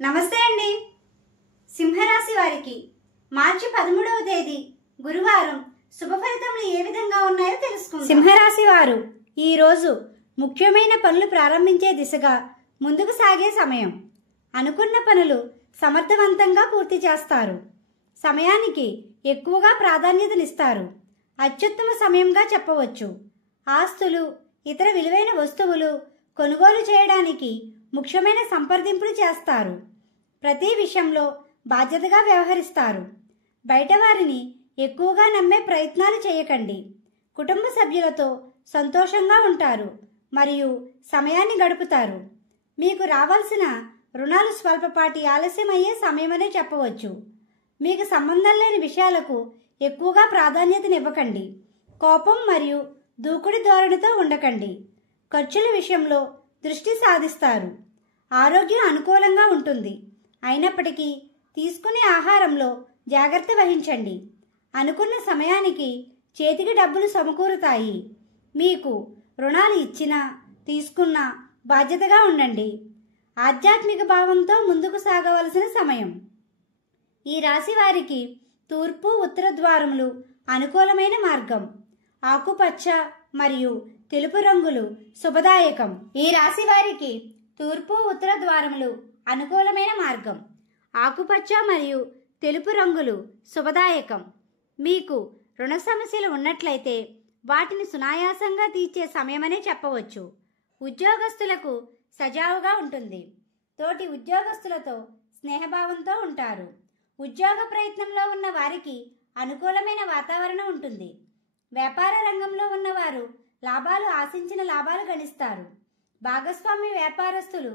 నమస్తే అండి. సింహరాశి వారికి మార్చి 13వ తేదీ గురువారం శుభ ఫలితములు ఏ విధంగా ఉన్నాయో తెలుసుకుందాం. సింహరాశి వారు ఈరోజు ముఖ్యమైన పనులు ప్రారంభించే దిశగా ముందుకు సాగే సమయం. అనుకున్న పనులు సమర్థవంతంగా పూర్తి చేస్తారు. సమయానికి ఎక్కువగా ప్రాధాన్యతనిస్తారు. అత్యుత్తమ సమయంగా చెప్పవచ్చు. ఆస్తులు, ఇతర విలువైన వస్తువులు కొనుగోలు చేయడానికి ముఖ్యమైన సంప్రదింపులు చేస్తారు. ప్రతి విషయంలో బాధ్యతగా వ్యవహరిస్తారు. బయట వారిని ఎక్కువగా నమ్మే ప్రయత్నాలు చేయకండి. కుటుంబ సభ్యులతో సంతోషంగా ఉంటారు మరియు సమయాన్ని గడుపుతారు. మీకు రావాల్సిన రుణాలు స్వల్పపాటి ఆలస్యమయ్యే సమయమనే చెప్పవచ్చు. మీకు సంబంధం లేని విషయాలకు ఎక్కువగా ప్రాధాన్యతనివ్వకండి. కోపం మరియు దూకుడు ధోరణితో ఉండకండి. ఖర్చుల విషయంలో దృష్టి సాధిస్తారు. ఆరోగ్యం అనుకూలంగా ఉంటుంది. అయినప్పటికీ తీసుకునే ఆహారంలో జాగ్రత్త వహించండి. అనుకున్న సమయానికి చేతికి డబ్బులు సమకూరుతాయి. మీకు రుణాలు ఇచ్చినా తీసుకున్నా బాధ్యతగా ఉండండి. ఆధ్యాత్మిక భావంతో ముందుకు సాగవలసిన సమయం. ఈ రాశి వారికి తూర్పు, ఉత్తర ద్వారములు అనుకూలమైన మార్గం. ఆకుపచ్చ మరియు తెలుపు రంగులు శుభదాయకం. ఈ రాశి వారికి తూర్పు, ఉత్తర ద్వారములు అనుకూలమైన మార్గం. ఆకుపచ్చ మరియు తెలుపు రంగులు శుభదాయకం. మీకు రుణ సమస్యలు ఉన్నట్లయితే వాటిని సునాయాసంగా తీర్చే సమయమనే చెప్పవచ్చు. ఉద్యోగస్తులకు సజావుగా ఉంటుంది. తోటి ఉద్యోగస్తులతో స్నేహభావంతో ఉంటారు. ఉద్యోగ ప్రయత్నంలో ఉన్న వారికి అనుకూలమైన వాతావరణం ఉంటుంది. వ్యాపార రంగంలో ఉన్నవారు ఆశించిన లాభాలు గణిస్తారు. భాగస్వామి వ్యాపారస్తులు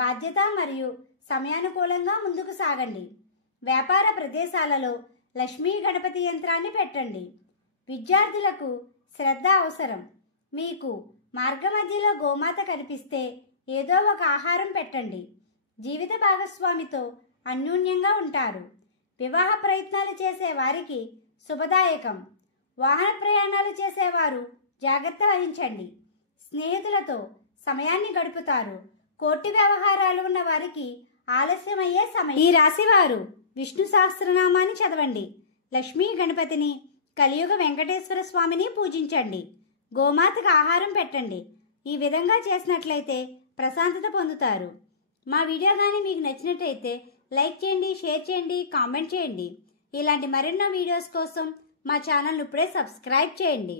బాధ్యత మరియు సమయానుకూలంగా ముందుకు సాగండి. వ్యాపార ప్రదేశాలలో లక్ష్మీ గణపతి యంత్రాన్ని పెట్టండి. విద్యార్థులకు శ్రద్ధ అవసరం. మీకు మార్గ మధ్యలో గోమాత కనిపిస్తే ఏదో ఒక ఆహారం పెట్టండి. జీవిత భాగస్వామితో అన్యోన్యంగా ఉంటారు. వివాహ ప్రయత్నాలు చేసే వారికి శుభదాయకం. వాహన ప్రయాణాలు చేసేవారు జాగ్రత్త వహించండి. స్నేహితులతో సమయాన్ని గడుపుతారు. కోర్టు వ్యవహారాలు ఉన్న వారికి ఆలస్యమయ్యే సమయం. ఈ రాశి వారు విష్ణు సహస్రనామాన్ని చదవండి. లక్ష్మీ గణపతిని, కలియుగ వెంకటేశ్వర స్వామిని పూజించండి. గోమాతకు ఆహారం పెట్టండి. ఈ విధంగా చేసినట్లయితే ప్రశాంతత పొందుతారు. మా వీడియో కానీ మీకు నచ్చినట్లయితే లైక్ చేయండి, షేర్ చేయండి, కామెంట్ చేయండి. ఇలాంటి మరెన్నో వీడియోస్ కోసం మా ఛానల్ ఇప్పుడే సబ్స్క్రైబ్ చేయండి.